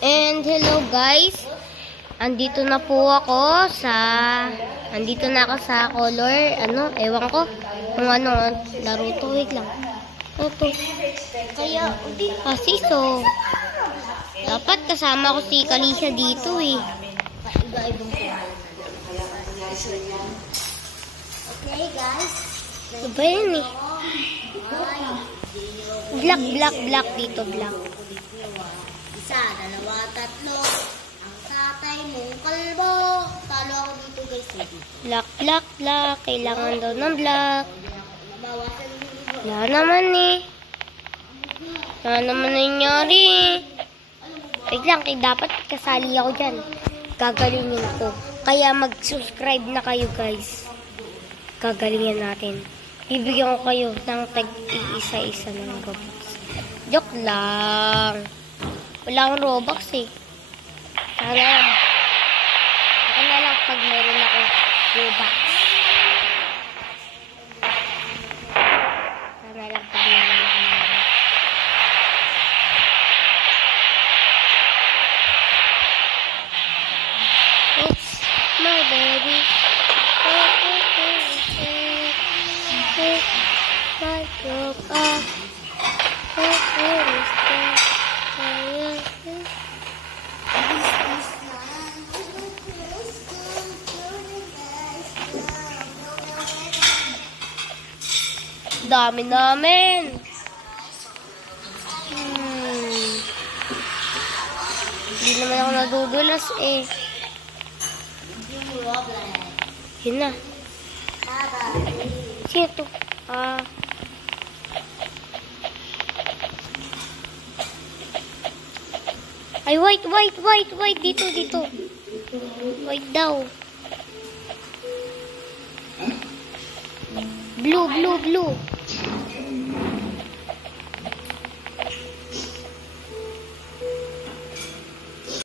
And hello guys, andito na ako sa color, ewan ko kung ano laro to, wait lang. Ano to? Kaya, so, dapat kasama ko si Kalisha dito eh. Okay guys. Diba yun eh? Black dito, black. Isa, dalawa, tatlo. Ang tatay mong kalbo. Talo ako dito guys. Black. Kailangan daw ng black. Mabawasan mo. Wala naman eh. Wala naman nangyari eh. Wait lang, dapat kasali ako dyan. Gagalingin ko. Kaya mag-subscribe na kayo guys. Gagalingin natin. Bibigyan ko kayo ng tag-iisa-isa ng Robux. Joke lang. Wala akong Robux eh. Ako na lang pag meron ako Robux. Sana lang pag meron ako Robux. Oops, my baby. I broke off. Dami namin. Hindi naman ako nadudulas eh. Yun na. Sino to? Ay, white. Dito. White daw. Blue.